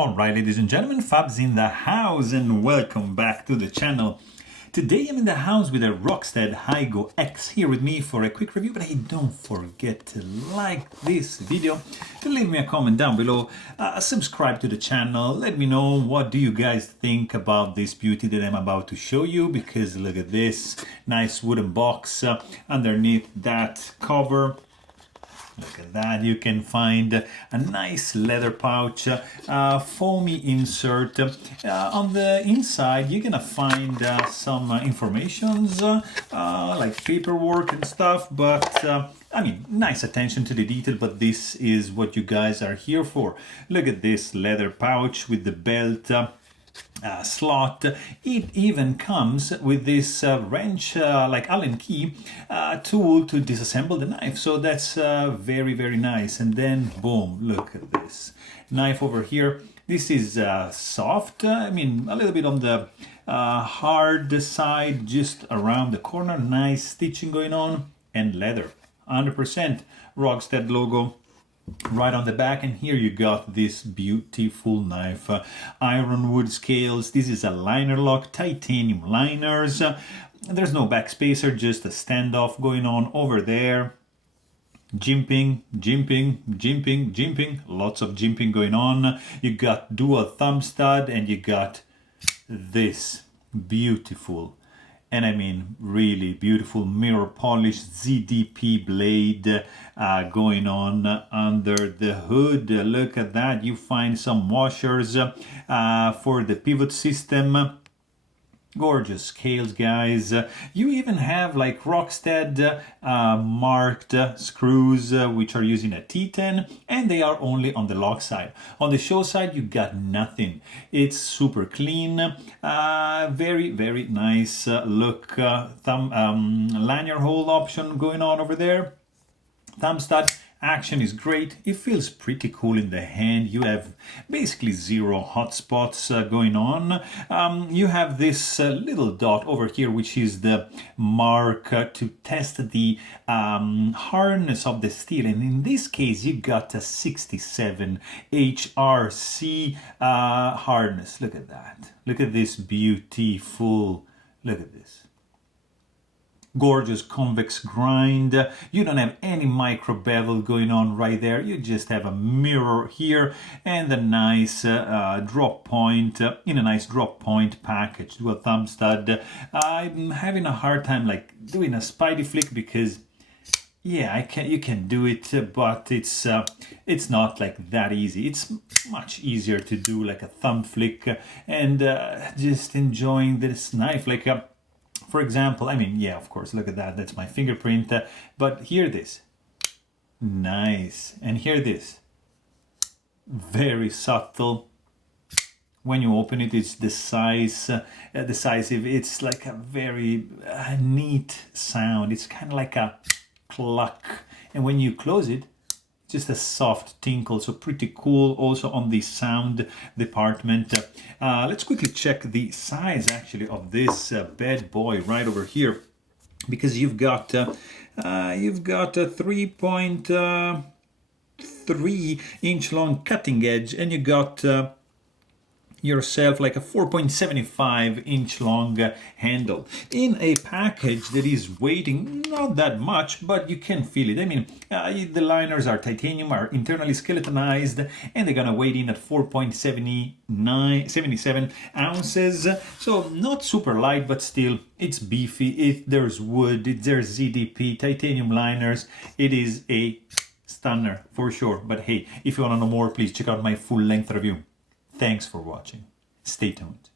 Alright, ladies and gentlemen, Fab's in the house and welcome back to the channel. Today I'm in the house with a Rockstead higo X here with me for a quick review, but hey, don't forget to like this video, to leave me a comment down below, subscribe to the channel, let me know what do you guys think about this beauty that I'm about to show you, because look at this nice wooden box underneath that cover. Look at that, you can find a nice leather pouch, foamy insert. On the inside you're gonna find some informations like paperwork and stuff, but I mean, nice attention to the detail, but this is what you guys are here for. Look at this leather pouch with the belt slot. It even comes with this wrench like Allen key tool to disassemble the knife, so that's very nice. And then boom, look at this knife over here. This is soft, I mean a little bit on the hard side, just around the corner. Nice stitching going on, and leather, 100% Rockstead logo right on the back. And here you got this beautiful knife, ironwood scales. This is a liner lock, titanium liners. There's no back spacer, just a standoff going on over there. Jimping, lots of jimping going on. You got dual thumb stud, and you got this beautiful, and I mean really beautiful mirror polish ZDP blade going on under the hood. Look at that. You find some washers for the pivot system. Gorgeous scales, guys. You even have like Rockstead marked screws which are using a T10, and they are only on the lock side. On the show side you got nothing. It's super clean, very nice look. Lanyard hole option going on over there. Thumb stud action is great. It feels pretty cool in the hand. You have basically zero hot spots going on. You have this little dot over here, which is the mark to test the hardness of the steel, and in this case you got a 67 HRC hardness. Look at that. Look at this beautiful, look at this. Gorgeous convex grind. You don't have any micro bevel going on right there. You just have a mirror here and a nice drop point in a nice drop point package. Dual thumb stud. I'm having a hard time like doing a spidey flick, because yeah, you can do it, but it's not like that easy. It's much easier to do like a thumb flick and just enjoying this knife like a, for example, I mean, yeah, of course, look at that. That's my fingerprint. But hear this. Nice. And hear this. Very subtle. When you open it, it's decisive. It's like a very neat sound. It's kind of like a cluck. And when you close it, just a soft tinkle, so pretty cool also on the sound department. Let's quickly check the size actually of this bad boy right over here, because you've got a 3.3 inch long cutting edge, and you got yourself like a 4.75 inch long handle in a package that is weighing not that much, but you can feel it. I mean, the liners are titanium, are internally skeletonized, and they're gonna weigh in at 4.77 ounces, so not super light, but still it's beefy. There's wood, there's ZDP, titanium liners. It is a stunner for sure. But hey, if you want to know more, please check out my full-length review. Thanks for watching. Stay tuned.